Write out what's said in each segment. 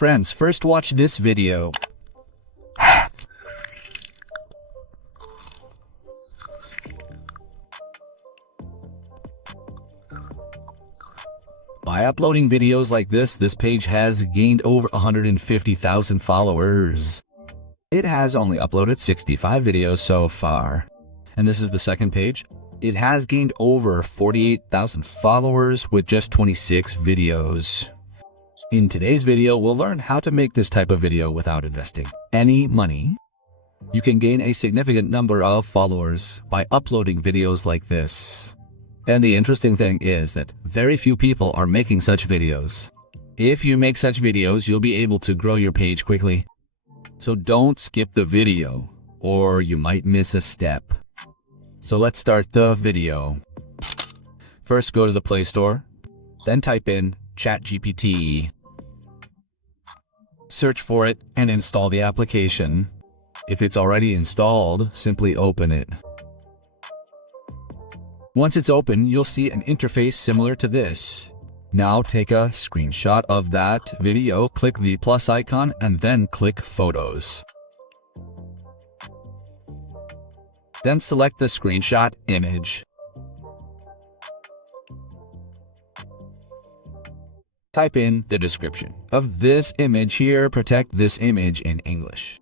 Friends, first watch this video. By uploading videos like this page has gained over 150,000 followers. It has only uploaded 65 videos so far. And this is the second page. It has gained over 48,000 followers with just 26 videos. In today's video, we'll learn how to make this type of video without investing any money. You can gain a significant number of followers by uploading videos like this. And the interesting thing is that very few people are making such videos. If you make such videos, you'll be able to grow your page quickly. So don't skip the video, or you might miss a step. So let's start the video. First, go to the Play Store, then type in ChatGPT. Search for it and install the application. If it's already installed, simply open it. Once it's open, you'll see an interface similar to this. Now take a screenshot of that video, click the plus icon, and then click Photos. Then select the screenshot image. Type in the description of this image here, protect this image in English.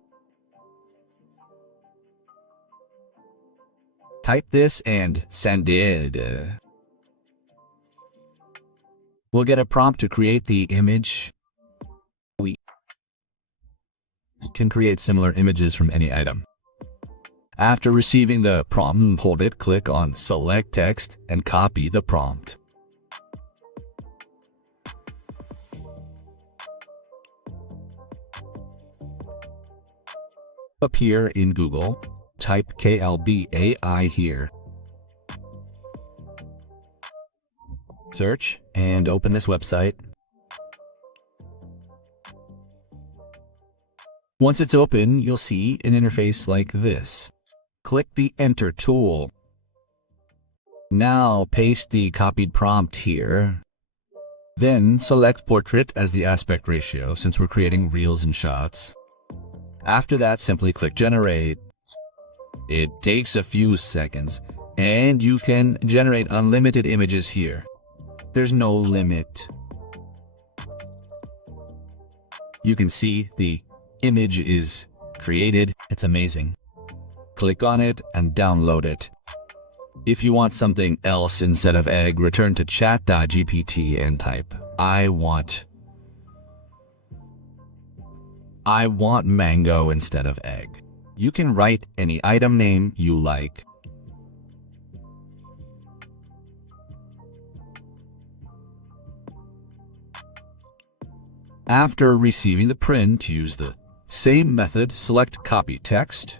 Type this and send it. We'll get a prompt to create the image. We can create similar images from any item. After receiving the prompt, hold it, click on Select Text, and copy the prompt. Up here in Google, type KLBAI here. Search and open this website. Once it's open, you'll see an interface like this. Click the Enter tool. Now paste the copied prompt here. Then select Portrait as the aspect ratio since we're creating reels and shots. After that, simply click Generate. It takes a few seconds, and you can generate unlimited images here. There's no limit. You can see the image is created. It's amazing. Click on it and download it. If you want something else instead of egg, return to chat.gpt and type, I want mango instead of egg. You can write any item name you like. After receiving the print, use the same method, select Copy Text.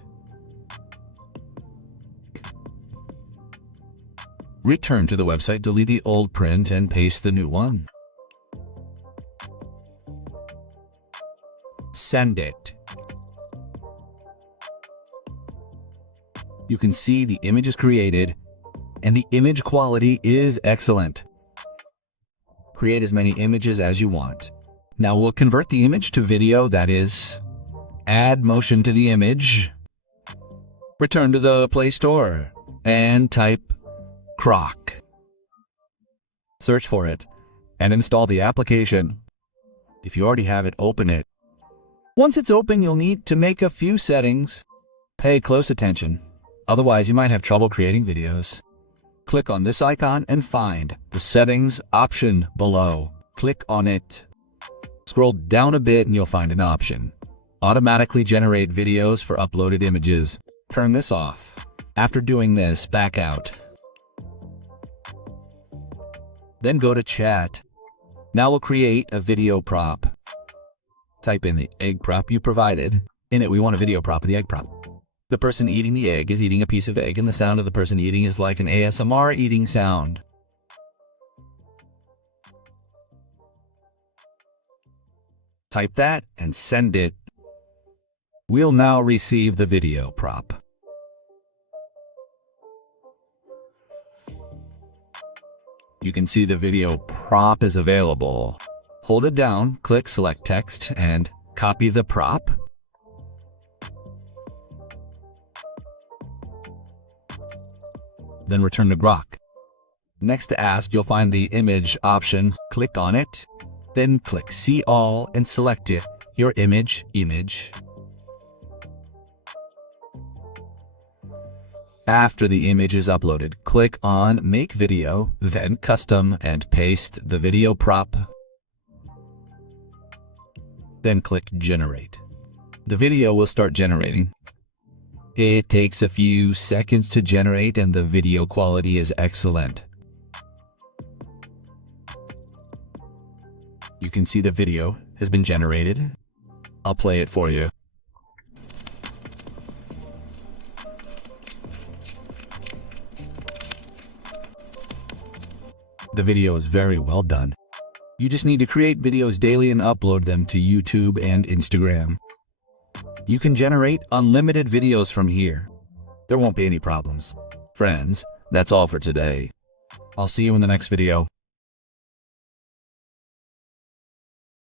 Return to the website, delete the old print, and paste the new one. Send it. You can see the image is created, and the image quality is excellent. Create as many images as you want. Now we'll convert the image to video, that is, add motion to the image. Return to the Play Store and type Croc. Search for it and install the application. If you already have it, open it. Once it's open, you'll need to make a few settings. Pay close attention, otherwise you might have trouble creating videos. Click on this icon and find the settings option below. Click on it. Scroll down a bit and you'll find an option. Automatically generate videos for uploaded images. Turn this off. After doing this, back out. Then go to Chat. Now we'll create a video prop. Type in the egg prop you provided. In it, we want a video prop of the egg prop. The person eating the egg is eating a piece of egg, and the sound of the person eating is like an ASMR eating sound. Type that and send it. We'll now receive the video prop. You can see the video prop is available. Hold it down, click Select Text, and copy the prop. Then return to Grok. Next to Ask, you'll find the Image option. Click on it, then click See All and select it, your image. After the image is uploaded, click on Make Video, then Custom, and paste the video prop. Then click Generate. The video will start generating. It takes a few seconds to generate and the video quality is excellent. You can see the video has been generated. I'll play it for you. The video is very well done. You just need to create videos daily and upload them to YouTube and Instagram. You can generate unlimited videos from here. There won't be any problems. Friends, that's all for today. I'll see you in the next video.